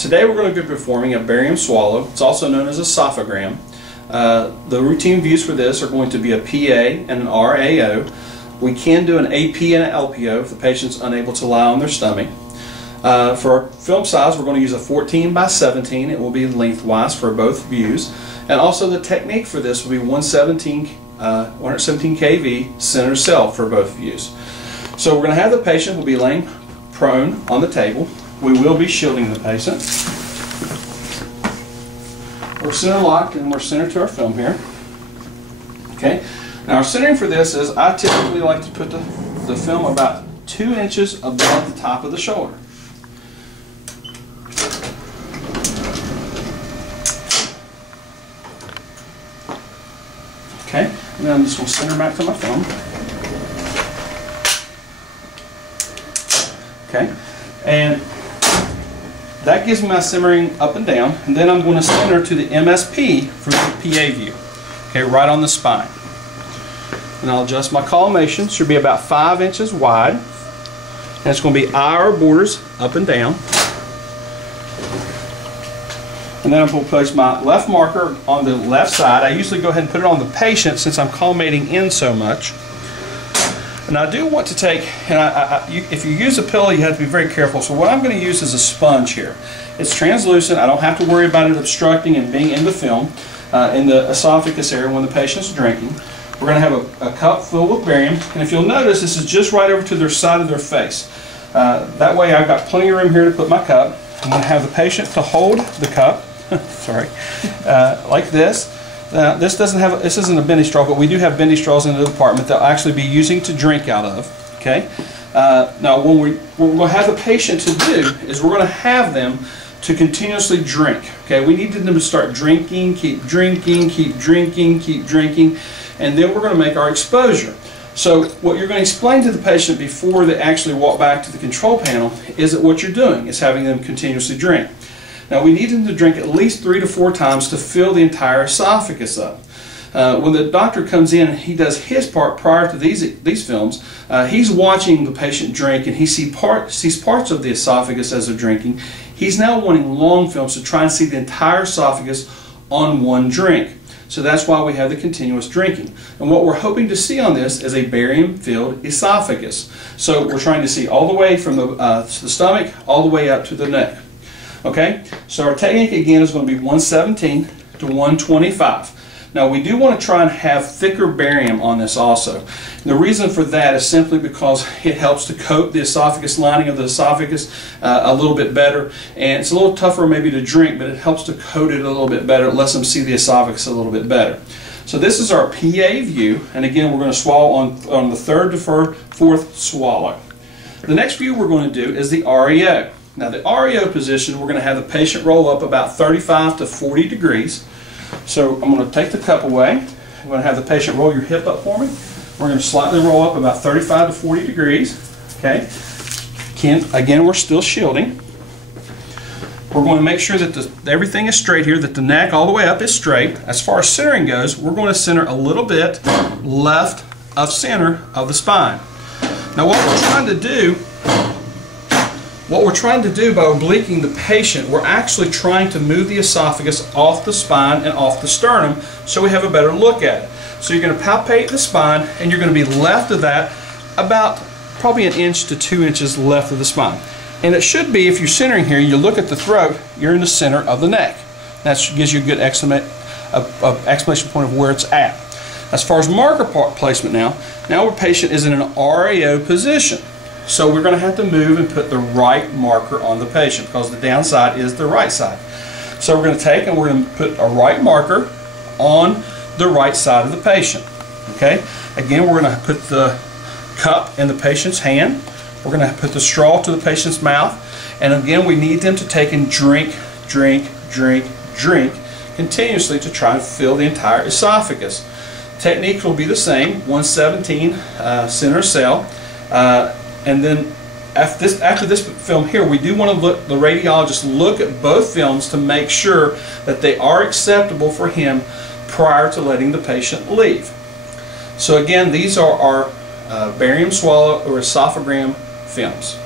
Today we're going to be performing a barium swallow. It's also known as a esophagram. The routine views for this are going to be a PA and an RAO. We can do an AP and an LPO if the patient's unable to lie on their stomach. For our film size, we're going to use a 14 by 17. It will be lengthwise for both views. And also the technique for this will be 117 kV center cell for both views. So we're going to have the patient will be laying prone on the table. We will be shielding the patient. We're center locked and we're centered to our film here. Okay. Now our centering for this is I typically like to put the film about 2 inches above the top of the shoulder. Okay, and then I'm just going to center back to my film. Okay, and that gives me my simmering up and down, and then I'm going to center to the MSP for the PA view. Okay, right on the spine. And I'll adjust my collimation. Should be about 5 inches wide, and it's going to be eye or borders up and down. And then I'm going to place my left marker on the left side. I usually go ahead and put it on the patient since I'm collimating in so much. And I do want to take, and if you use a pillow, you have to be very careful. So what I'm going to use is a sponge here. It's translucent. I don't have to worry about it obstructing and being in the film, in the esophagus area when the patient's drinking. We're going to have a cup filled with barium. And if you'll notice, this is just right over to their side of their face. That way I've got plenty of room here to put my cup. I'm going to have the patient to hold the cup. Sorry, like this. This isn't a bendy straw, but we do have bendy straws in the department that I'll actually be using to drink out of. Okay. Now, what we're going to have the patient to do is we're going to have them to continuously drink. Okay. We need them to start drinking, keep drinking, keep drinking, keep drinking, and then we're going to make our exposure. So what you're going to explain to the patient before they actually walk back to the control panel is that what you're doing is having them continuously drink. Now we need them to drink at least 3 to 4 times to fill the entire esophagus up. When the doctor comes in and he does his part prior to these films, he's watching the patient drink and he sees parts of the esophagus as they're drinking. He's now wanting long films to try and see the entire esophagus on one drink. So that's why we have the continuous drinking. And what we're hoping to see on this is a barium-filled esophagus. So we're trying to see all the way from the stomach all the way up to the neck. Okay, so our technique again is going to be 117 to 125. Now we do want to try and have thicker barium on this also. And the reason for that is simply because it helps to coat the esophagus lining of the esophagus a little bit better. And it's a little tougher maybe to drink, but it helps to coat it a little bit better. It lets them see the esophagus a little bit better. So this is our PA view, and again we're going to swallow on the 3rd to 4th swallow. The next view we're going to do is the RAO. Now the RAO position, we're going to have the patient roll up about 35 to 40 degrees. So I'm going to take the cup away. I'm going to have the patient roll your hip up for me. We're going to slightly roll up about 35 to 40 degrees. Okay. Again, we're still shielding. We're going to make sure that everything is straight here, that the neck all the way up is straight. As far as centering goes, we're going to center a little bit left of center of the spine. Now what we're trying to do by obliquing the patient, we're actually trying to move the esophagus off the spine and off the sternum so we have a better look at it. So you're going to palpate the spine and you're going to be left of that about probably 1 inch to 2 inches left of the spine. And it should be, if you're centering here, you look at the throat, you're in the center of the neck. That gives you a good exclamation point of where it's at. As far as marker placement now our patient is in an RAO position. So we're going to have to move and put the right marker on the patient because the downside is the right side. So we're going to take and we're going to put a right marker on the right side of the patient. Okay. Again, we're going to put the cup in the patient's hand. We're going to put the straw to the patient's mouth. And again, we need them to take and drink, drink, drink, drink continuously to try and fill the entire esophagus. Technique will be the same, 117 center cell. And then after this film here, we do want to the radiologist look at both films to make sure that they are acceptable for him prior to letting the patient leave. So again, these are our barium swallow or esophagram films.